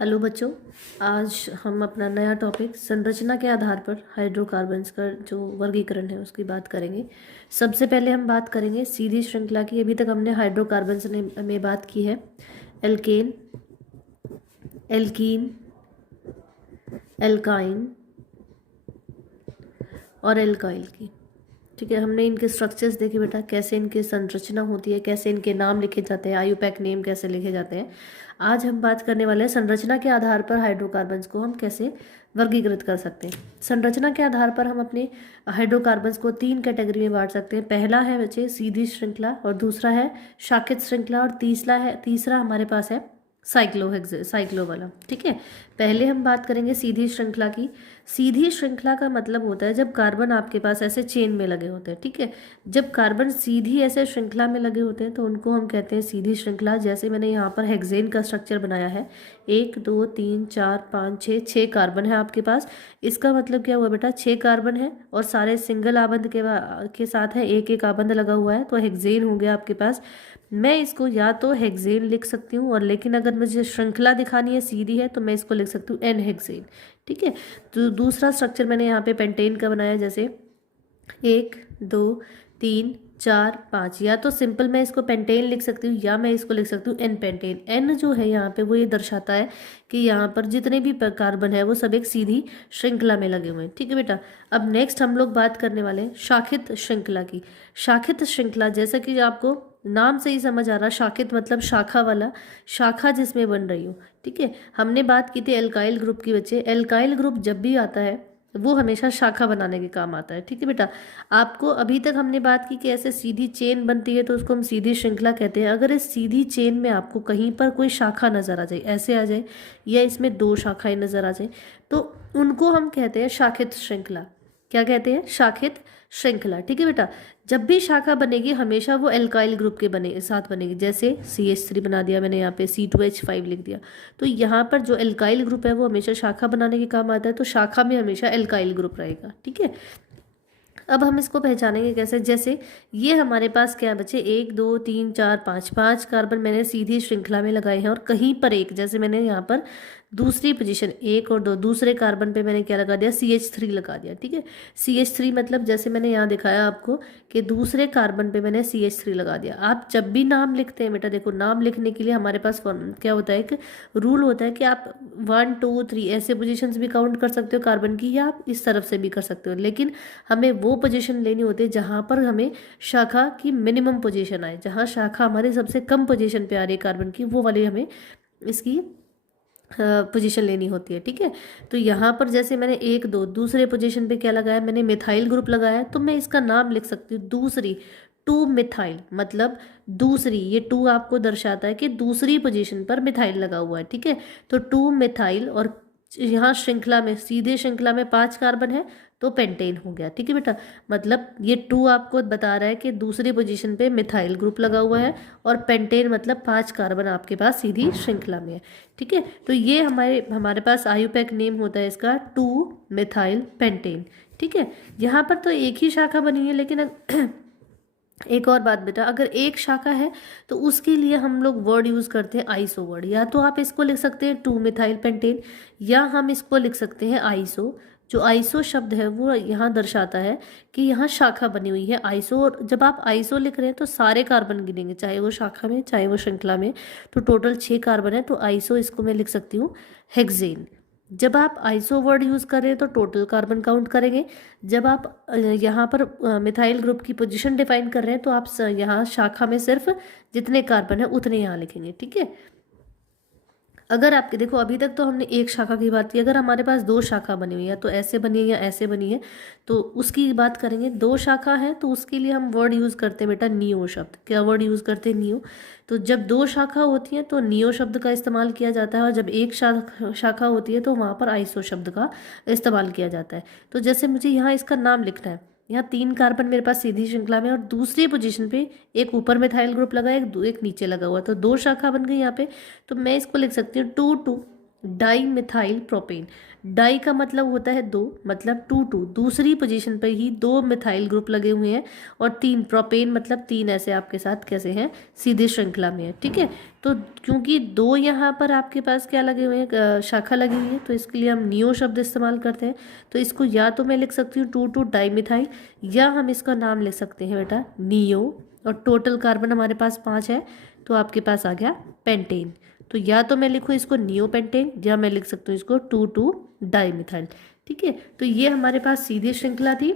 Hello बच्चों। आज हम अपना नया टॉपिक संरचना के आधार पर हाइड्रोकार्बन्स का जो वर्गीकरण है उसकी बात करेंगे। सबसे पहले हम बात करेंगे सीधी श्रृंखला की। अभी तक हमने हाइड्रोकार्बन्स में बात की है एल्केन, एल्कीन, एल्काइन और एल्काइल की। ठीक है, हमने इनके स्ट्रक्चर्स देखे बेटा, कैसे इनकी संरचना होती है, कैसे इनके नाम लिखे जाते हैं, आयुपैक नेम कैसे लिखे जाते हैं। आज हम बात करने वाले हैं संरचना के आधार पर हाइड्रोकार्बन्स को हम कैसे वर्गीकृत कर सकते हैं। संरचना के आधार पर हम अपने हाइड्रोकार्बन्स को 3 कैटेगरी में बांट सकते हैं। पहला है बच्चे सीधी श्रृंखला, और दूसरा है शाखित श्रृंखला, और तीसरा हमारे पास है साइक्लो वाला। ठीक है, पहले हम बात करेंगे सीधी श्रृंखला की। सीधी श्रृंखला का मतलब होता है जब कार्बन आपके पास ऐसे चेन में लगे होते हैं। ठीक है, जब कार्बन सीधी ऐसे श्रृंखला में लगे होते हैं तो उनको हम कहते हैं सीधी श्रृंखला। जैसे मैंने यहाँ पर हेक्सेन का स्ट्रक्चर बनाया है, 1 2 3 4 5 6 कार्बन है आपके पास। इसका मतलब क्या हुआ बेटा, 6 कार्बन है और सारे सिंगल आबंध के साथ है, एक एक आबंध लगा हुआ है, तो हेक्सेन हो गया आपके पास। मैं इसको या तो हेक्सेन लिख सकती हूँ, और लेकिन अगर मुझे श्रृंखला दिखानी है सीधी है तो मैं इसको लिख सकती हूँ एन हेक्सेन। ठीक है, तो दूसरा स्ट्रक्चर मैंने यहाँ पे पेंटेन का बनाया, जैसे 1 2 3 4 5। या तो सिंपल मैं इसको पेंटेन लिख सकती हूँ या मैं इसको लिख सकती हूँ एन पेंटेन। एन जो है यहाँ पे वो ये दर्शाता है कि यहाँ पर जितने भी कार्बन है वो सब एक सीधी श्रृंखला में लगे हुए हैं। ठीक है बेटा, अब नेक्स्ट हम लोग बात करने वाले हैं शाखित श्रृंखला की। शाखित श्रृंखला, जैसा कि आपको नाम से ही समझ आ रहा, शाखित मतलब शाखा वाला, शाखा जिसमें बन रही हो। ठीक है, हमने बात की थी एल्काइल ग्रुप की बच्चे। एल्काइल ग्रुप जब भी आता है वो हमेशा शाखा बनाने के काम आता है। ठीक है बेटा, आपको अभी तक हमने बात की कि ऐसे सीधी चेन बनती है तो उसको हम सीधी श्रृंखला कहते हैं। अगर इस सीधी चेन में आपको कहीं पर कोई शाखा नजर आ जाए, ऐसे आ जाए, या इसमें 2 शाखाएं नजर आ जाए, तो उनको हम कहते हैं शाखित श्रृंखला। क्या कहते हैं? शाखित श्रृंखला। ठीक है बेटा, जब भी शाखा बनेगी हमेशा वो एल्काइल ग्रुप के साथ बनेगी। जैसे CH3 बना दिया मैंने, यहाँ पे C2H5 लिख दिया, तो यहाँ पर जो एल्काइल ग्रुप है वो हमेशा शाखा बनाने के काम आता है, तो शाखा में हमेशा एल्काइल ग्रुप रहेगा। ठीक है, अब हम इसको पहचानेंगे कैसे। जैसे ये हमारे पास क्या है बच्चे, 1 2 3 4 5, 5 कार्बन मैंने सीधी श्रृंखला में लगाए हैं, और कहीं पर एक, जैसे मैंने यहाँ पर दूसरी पोजीशन 1 और 2, दूसरे कार्बन पे मैंने क्या लगा दिया, CH3 लगा दिया। ठीक है, CH3 मतलब जैसे मैंने यहाँ दिखाया आपको कि दूसरे कार्बन पे मैंने CH3 लगा दिया। आप जब भी नाम लिखते हैं बेटा, देखो नाम लिखने के लिए हमारे पास क्या होता है, एक रूल होता है कि आप 1 2 3 ऐसे पोजिशन भी काउंट कर सकते हो कार्बन की, या आप इस तरफ से भी कर सकते हो, लेकिन हमें वो पोजीशन लेनी होती है जहाँ पर हमें शाखा की मिनिमम पोजीशन आए। जहाँ शाखा हमारी सबसे कम पोजीशन पे आ रही है कार्बन की, वो वाली हमें इसकी पोजीशन लेनी होती है। ठीक है, तो यहाँ पर जैसे मैंने 1 2 दूसरे पोजीशन पे क्या लगाया, मैंने मिथाइल ग्रुप लगाया, तो मैं इसका नाम लिख सकती हूँ दूसरी, 2 मिथाइल, मतलब दूसरी, ये 2 आपको दर्शाता है कि दूसरी पोजीशन पर मिथाइल लगा हुआ है। ठीक है, तो 2 मिथाइल, और यहाँ श्रृंखला में, सीधे श्रृंखला में 5 कार्बन है तो पेंटेन हो गया। ठीक है बेटा, मतलब ये 2 आपको बता रहा है कि दूसरी पोजीशन पे मिथाइल ग्रुप लगा हुआ है, और पेंटेन मतलब 5 कार्बन आपके पास सीधी श्रृंखला में है। ठीक है, तो ये हमारे पास आयुपैक नेम होता है इसका 2 मिथाइल पेंटेन। ठीक है, यहाँ पर तो एक ही शाखा बनी है, लेकिन एक और बात बेटा, अगर एक शाखा है तो उसके लिए हम लोग वर्ड यूज़ करते हैं आइसो वर्ड। या तो आप इसको लिख सकते हैं 2 मिथाइल पेंटेन, या हम इसको लिख सकते हैं आइसो। जो आइसो शब्द है वो यहाँ दर्शाता है कि यहाँ शाखा बनी हुई है आइसो। और जब आप आइसो लिख रहे हैं तो सारे कार्बन गिनेंगे, चाहे वो शाखा में चाहे वो श्रृंखला में, तो टोटल 6 कार्बन है, तो आइसो इसको मैं लिख सकती हूँ हेक्सेन। जब आप आइसो वर्ड यूज़ कर रहे हैं तो टोटल कार्बन काउंट करेंगे। जब आप यहाँ पर मिथाइल ग्रुप की पोजीशन डिफाइन कर रहे हैं तो आप यहाँ शाखा में सिर्फ जितने कार्बन है उतने यहाँ लिखेंगे। ठीक है, अगर आपके देखो अभी तक तो हमने एक शाखा की बात की, अगर हमारे पास 2 शाखा बनी हुई है, तो ऐसे बनी है या ऐसे बनी है, तो उसकी बात करेंगे। 2 शाखा है तो उसके लिए हम वर्ड यूज़ करते हैं बेटा नियो शब्द। क्या वर्ड यूज़ करते हैं? नियो। तो जब 2 शाखा होती है तो नियो शब्द का इस्तेमाल किया जाता है, और जब एक शाखा होती है तो वहाँ पर आइसो शब्द का इस्तेमाल किया जाता है। तो जैसे मुझे यहाँ इसका नाम लिखना है, यहाँ 3 कार्बन मेरे पास सीधी श्रृंखला में, और दूसरी पोजीशन पे एक ऊपर मिथाइल ग्रुप लगा है, एक नीचे लगा हुआ है, तो 2 शाखा बन गई यहाँ पे। तो मैं इसको लिख सकती हूँ 2 2 डाई मिथाइल प्रोपेन। डाई का मतलब होता है दो, मतलब टू टू, दूसरी पोजीशन पर ही दो मिथाइल ग्रुप लगे हुए हैं, और तीन प्रोपेन मतलब तीन ऐसे आपके साथ कैसे हैं, सीधे श्रृंखला में है, ठीक है। तो क्योंकि दो यहाँ पर आपके पास क्या लगे हुए हैं, शाखा लगी हुई है, तो इसके लिए हम नियो शब्द इस्तेमाल करते हैं। तो इसको या तो मैं लिख सकती हूँ टू टू डाई मिथाइल, या हम इसका नाम लिख सकते हैं बेटा नियो, और टोटल कार्बन हमारे पास 5 है, तो आपके पास आ गया पेंटेन। तो या तो मैं लिखूँ इसको नियोपेंटेन, या मैं लिख सकती हूँ इसको टू टू डाईमिथाइल, ठीक है। तो ये हमारे पास सीधी श्रृंखला थी,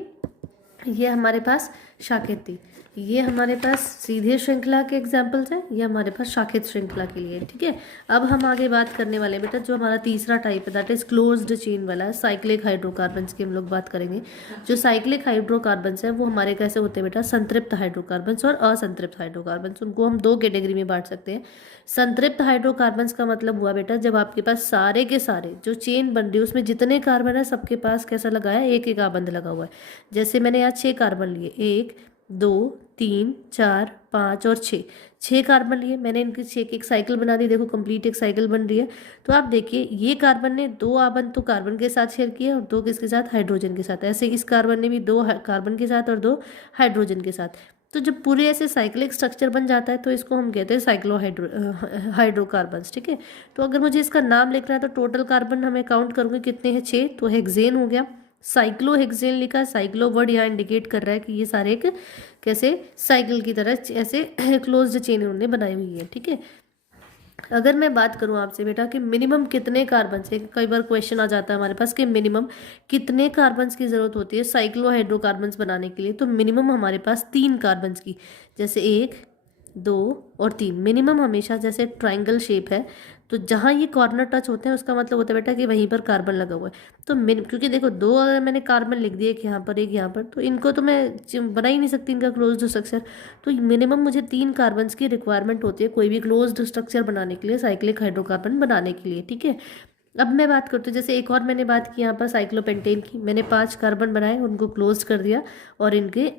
ये हमारे पास शाखित थी। ये हमारे पास सीधे श्रृंखला के एग्जाम्पल्स हैं, ये हमारे पास शाखित श्रृंखला के लिए, ठीक है। अब हम आगे बात करने वाले हैं बेटा जो हमारा तीसरा टाइप है, दैट इज क्लोज्ड चेन वाला है, साइक्लिक हाइड्रोकार्बन्स की हम लोग बात करेंगे। जो साइक्लिक हाइड्रोकार्बन्स है वो हमारे कैसे होते हैं बेटा, संतृप्त हाइड्रोकार्बन्स और असंतृप्त हाइड्रोकार्बन्स, उनको हम दो कैटेगरी में बांट सकते हैं। संतृप्त हाइड्रोकार्बन्स का मतलब हुआ बेटा जब आपके पास सारे के सारे जो चेन बन रही है उसमें जितने कार्बन है सबके पास कैसा लगा है, एक एक आबंध लगा हुआ है। जैसे मैंने यहाँ 6 कार्बन लिए, 1 2 3 4 5 और 6 कार्बन लिए मैंने, इनकी 6 की एक साइकिल बना दी, देखो कंप्लीट एक साइकिल बन रही है। तो आप देखिए ये कार्बन ने 2 आबंध तो कार्बन के साथ शेयर किए और 2 किसके साथ, हाइड्रोजन के साथ। ऐसे इस कार्बन ने भी 2 कार्बन के साथ और 2 हाइड्रोजन के साथ। तो जब पूरे ऐसे साइक्लिक स्ट्रक्चर बन जाता है तो इसको हम कहते हैं हाइड्रोकार्बन्स, ठीक है। तो अगर मुझे इसका नाम लिखना है तो टोटल कार्बन हमें काउंट करूँगे कितने हैं, 6, तो हेक्सेन हो गया। साइक्लोहेक्सेन लिखा, साइक्लो वर्ड यहाँ इंडिकेट कर रहा है कि ये सारे एक कैसे साइकिल की तरह ऐसे क्लोज्ड चेन उन्होंने बनाई हुई है, ठीक है। अगर मैं बात करूं आपसे बेटा कि मिनिमम कितने कार्बन से, कई बार क्वेश्चन आ जाता है हमारे पास कि मिनिमम कितने कार्बन्स की ज़रूरत होती है साइक्लोहाइड्रोकार्बन्स बनाने के लिए, तो मिनिमम हमारे पास 3 कार्बन्स की, जैसे 1 2 और 3 मिनिमम हमेशा, जैसे ट्राइंगल शेप है तो जहाँ ये कॉर्नर टच होते हैं उसका मतलब होता है बेटा कि वहीं पर कार्बन लगा हुआ है। तो क्योंकि देखो 2 अगर मैंने कार्बन लिख दिए, एक यहाँ पर एक यहाँ पर, तो इनको तो मैं बना ही नहीं सकती इनका क्लोज्ड स्ट्रक्चर। तो मिनिमम मुझे 3 कार्बन्स की रिक्वायरमेंट होती है कोई भी क्लोज्ड स्ट्रक्चर बनाने के लिए, साइक्लिक हाइड्रोकार्बन बनाने के लिए, ठीक है। अब मैं बात करती हूँ, जैसे एक और मैंने बात की यहाँ पर साइक्लोपेंटेन की, मैंने 5 कार्बन बनाए, उनको क्लोज कर दिया और इनके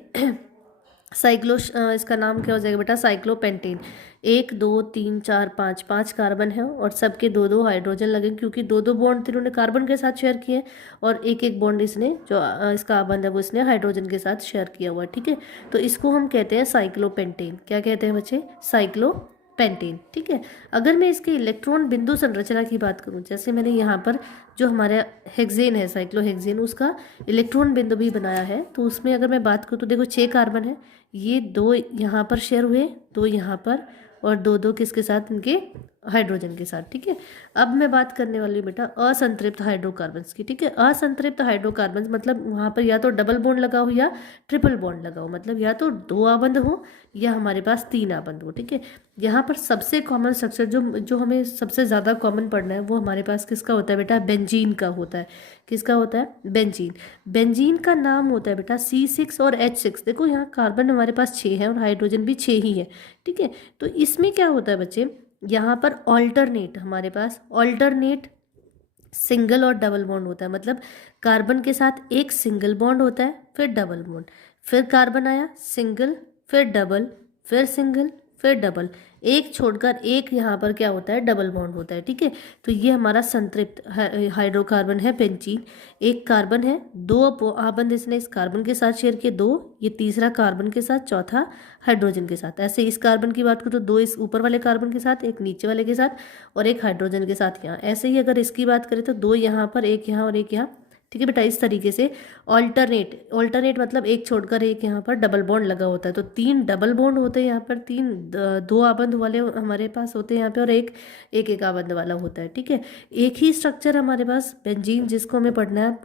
इसका नाम क्या हो जाएगा बेटा, साइक्लोपेंटेन। 1 2 3 4 5 5 कार्बन है और सबके 2 2 हाइड्रोजन लगे, क्योंकि 2 2 बॉन्ड इन्होंने कार्बन के साथ शेयर किए और एक एक बॉन्ड इसने जो इसका आबंध है वो इसने हाइड्रोजन के साथ शेयर किया हुआ, ठीक है। तो इसको हम कहते हैं साइक्लोपेंटेन। क्या कहते हैं बच्चे, साइक्लोपेंटेन, ठीक है। अगर मैं इसके इलेक्ट्रॉन बिंदु संरचना की बात करूं, जैसे मैंने यहाँ पर जो हमारा हेक्सेन है, साइक्लोहेक्सेन, उसका इलेक्ट्रॉन बिंदु भी बनाया है, तो उसमें अगर मैं बात करूँ तो देखो 6 कार्बन है, ये 2 यहाँ पर शेयर हुए, 2 यहाँ पर और 2 2 किसके साथ, इनके हाइड्रोजन के साथ, ठीक है। अब मैं बात करने वाली हूँ बेटा असंतृप्त हाइड्रोकार्बन्स की, ठीक है। असंतृप्त हाइड्रोकार्बन्स मतलब वहाँ पर या तो डबल बॉन्ड लगा हो या ट्रिपल बॉन्ड लगा हो, मतलब या तो 2 आबंध हो या हमारे पास 3 आबंध हो, ठीक है। यहाँ पर सबसे कॉमन स्ट्रक्चर जो हमें सबसे ज़्यादा कॉमन पढ़ना है वो हमारे पास किसका होता है बेटा, बेंजीन का होता है। किसका होता है, बेंजीन। बेंजीन का नाम होता है बेटा C6 और H6। देखो यहाँ कार्बन हमारे पास 6 है और हाइड्रोजन भी 6 ही है, ठीक है। तो इसमें क्या होता है बच्चे, यहाँ पर ऑल्टरनेट हमारे पास ऑल्टरनेट सिंगल और डबल बॉन्ड होता है, मतलब कार्बन के साथ एक सिंगल बॉन्ड होता है, फिर डबल बॉन्ड, फिर कार्बन आया सिंगल, फिर डबल, फिर सिंगल, फिर डबल, एक छोड़कर एक यहाँ पर क्या होता है, डबल बॉन्ड होता है, ठीक है। तो ये हमारा संतृप्त हाइड्रोकार्बन है बेंजीन। एक कार्बन है, 2 आबंध इसने इस कार्बन के साथ शेयर किए, 2, ये तीसरा कार्बन के साथ, चौथा हाइड्रोजन के साथ। ऐसे इस कार्बन की बात करूँ तो 2 इस ऊपर वाले कार्बन के साथ, एक नीचे वाले के साथ और एक हाइड्रोजन के साथ यहाँ। ऐसे ही अगर इसकी बात करें तो 2 यहाँ पर, एक यहाँ और एक यहाँ, ठीक है बेटा। इस तरीके से ऑल्टरनेट मतलब एक छोड़कर एक यहाँ पर डबल बॉन्ड लगा होता है, तो 3 डबल बॉन्ड होते हैं यहाँ पर, 3 2 आबंध वाले हमारे पास होते हैं यहाँ पे और एक एक आबंध वाला होता है, ठीक है। एक ही स्ट्रक्चर हमारे पास बेंजीन, जिसको हमें पढ़ना है,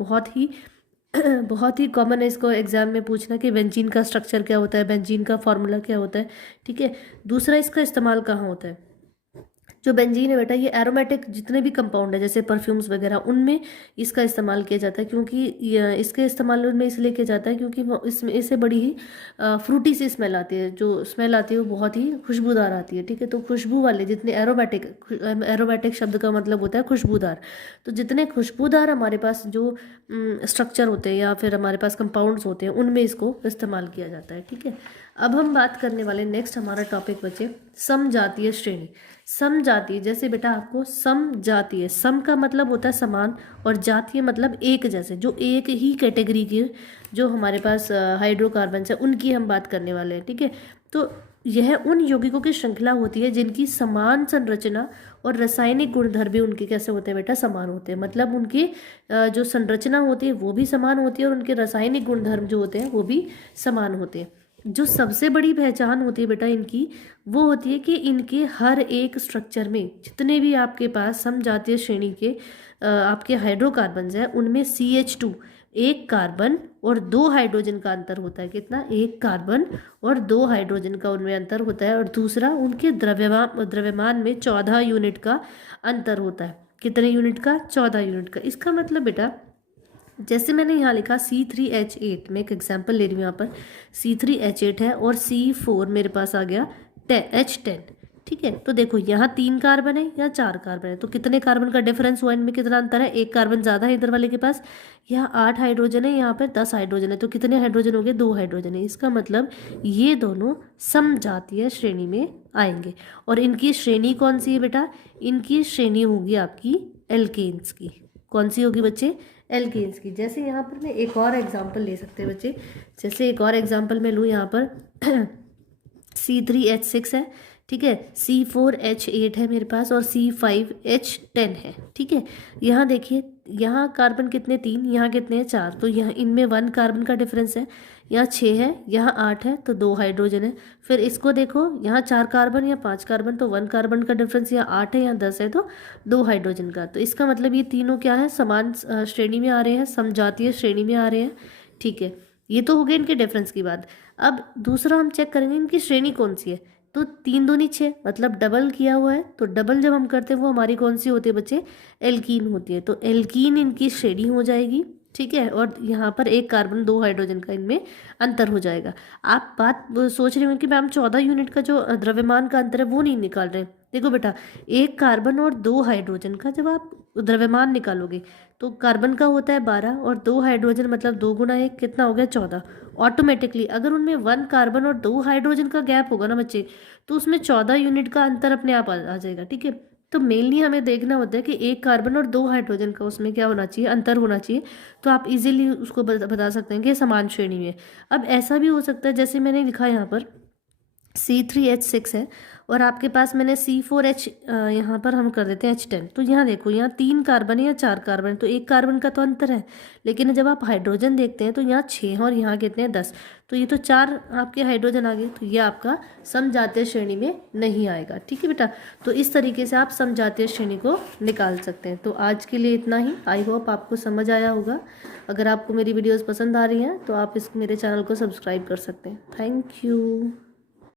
बहुत ही कॉमन है इसको एग्जाम में पूछना कि बेंजीन का स्ट्रक्चर क्या होता है, बेंजीन का फॉर्मूला क्या होता है, ठीक है। दूसरा इसका इस्तेमाल कहाँ होता है, जो बेंजीन है बेटा ये एरोमेटिक जितने भी कंपाउंड है जैसे परफ्यूम्स वगैरह उनमें इसका इस्तेमाल किया जाता है, क्योंकि इसके इस्तेमाल में इसलिए किया जाता है क्योंकि वो इसमें इससे बड़ी ही फ्रूटी सी स्मेल आती है, जो स्मेल आती है वो बहुत ही खुशबूदार आती है, ठीक है। तो खुशबू वाले जितने एरोमेटिक शब्द का मतलब होता है खुशबूदार, तो जितने खुशबूदार हमारे पास जो स्ट्रक्चर होते हैं या फिर हमारे पास कंपाउंड्स होते हैं उनमें इसको इस्तेमाल किया जाता है, ठीक है। अब हम बात करने वाले नेक्स्ट हमारा टॉपिक बचे समजातीय श्रेणी। समजातीय जैसे बेटा आपको समजातीय, सम का मतलब होता है समान और जातीय मतलब एक जैसे, जो एक ही कैटेगरी के जो हमारे पास हाइड्रोकार्बन्स है उनकी हम बात करने वाले हैं। ठीक है, तो यह उन यौगिकों की श्रृंखला होती है जिनकी समान संरचना और रासायनिक गुणधर्म भी उनके कैसे होते हैं बेटा, समान होते हैं। मतलब उनकी जो संरचना होती है वो भी समान होती है और उनके रासायनिक गुणधर्म जो होते हैं वो भी समान होते हैं। जो सबसे बड़ी पहचान होती है बेटा इनकी, वो होती है कि इनके हर एक स्ट्रक्चर में जितने भी आपके पास समजातीय श्रेणी के आपके हाइड्रोकार्बन्स हैं उनमें CH2 एक कार्बन और 2 हाइड्रोजन का अंतर होता है। कितना? एक कार्बन और 2 हाइड्रोजन का उनमें अंतर होता है। और दूसरा उनके द्रव्यमान में 14 यूनिट का अंतर होता है। कितने यूनिट का? 14 यूनिट का। इसका मतलब बेटा जैसे मैंने यहाँ लिखा C3H8, मैं एक एग्जाम्पल ले रही हूँ यहाँ पर, C3H8 है और C4 मेरे पास आ गया H10। ठीक है, तो देखो यहाँ 3 कार्बन है या 4 कार्बन है, तो कितने कार्बन का डिफरेंस हुआ, इनमें कितना अंतर है? एक कार्बन ज़्यादा है इधर वाले के पास। यहाँ 8 हाइड्रोजन है, यहाँ पर 10 हाइड्रोजन है, तो कितने हाइड्रोजन हो गए? 2 हाइड्रोजन है। इसका मतलब ये दोनों समजातीय श्रेणी में आएंगे। और इनकी श्रेणी कौन सी है बेटा? इनकी श्रेणी होगी आपकी एल्केन्स की। कौन सी होगी बच्चे? एल्केन्स की। जैसे यहाँ पर मैं एक और एग्जांपल ले सकते हैं बच्चे, जैसे एक और एग्जांपल मैं लूँ यहाँ पर C3H6 है, ठीक है, C4H8 है मेरे पास और C5H10 है। ठीक है, यहाँ देखिए, यहाँ कार्बन कितने? 3, यहाँ कितने हैं? 4, तो यहाँ इनमें 1 कार्बन का डिफरेंस है। यहाँ 6 है, यहाँ 8 है, तो 2 हाइड्रोजन है। फिर इसको देखो, यहाँ 4 कार्बन या 5 कार्बन, तो 1 कार्बन का डिफरेंस, यहाँ 8 है, यहाँ 10 है, तो 2 हाइड्रोजन का। तो इसका मतलब ये तीनों क्या है? समान श्रेणी में आ रहे हैं, समजातीय श्रेणी में आ रहे हैं। ठीक है, ये तो हो गए इनके डिफरेंस की बात। अब दूसरा हम चेक करेंगे इनकी श्रेणी कौन सी है। तो 3 दूनी 6, मतलब डबल किया हुआ है, तो डबल जब हम करते हैं वो हमारी कौन सी होती है बच्चे? एल्कीन होती है। तो एल्कीन इनकी श्रेणी हो जाएगी। ठीक है, और यहाँ पर 1 कार्बन 2 हाइड्रोजन का इनमें अंतर हो जाएगा। आप बात सोच रहे हो कि मैम 14 यूनिट का जो द्रव्यमान का अंतर है वो नहीं निकाल रहे। देखो बेटा, 1 कार्बन और 2 हाइड्रोजन का जब आप द्रव्यमान निकालोगे तो कार्बन का होता है 12 और 2 हाइड्रोजन मतलब 2 गुना 1 कितना हो गया? 14। ऑटोमेटिकली अगर उनमें 1 कार्बन और 2 हाइड्रोजन का गैप होगा ना बच्चे, तो उसमें 14 यूनिट का अंतर अपने आप आ जाएगा। ठीक है, तो मेनली हमें देखना होता है कि 1 कार्बन और 2 हाइड्रोजन का उसमें क्या होना चाहिए? अंतर होना चाहिए। तो आप इजीली उसको बता सकते हैं कि समान श्रेणी में। अब ऐसा भी हो सकता है जैसे मैंने लिखा यहाँ पर C3H6 है और आपके पास मैंने C4H यहाँ पर हम कर देते हैं H10। तो यहाँ देखो, यहाँ 3 कार्बन है या 4 कार्बन है, तो 1 कार्बन का तो अंतर है। लेकिन जब आप हाइड्रोजन देखते हैं तो यहाँ 6 है और यहाँ कितने हैं? 10। तो ये तो 4 आपके हाइड्रोजन आ गए, तो ये आपका समजातीय श्रेणी में नहीं आएगा। ठीक है बेटा, तो इस तरीके से आप समजातीय श्रेणी को निकाल सकते हैं। तो आज के लिए इतना ही। आई होप आपको समझ आया होगा। अगर आपको मेरी वीडियोज़ पसंद आ रही हैं तो आप मेरे चैनल को सब्सक्राइब कर सकते हैं। Thank you.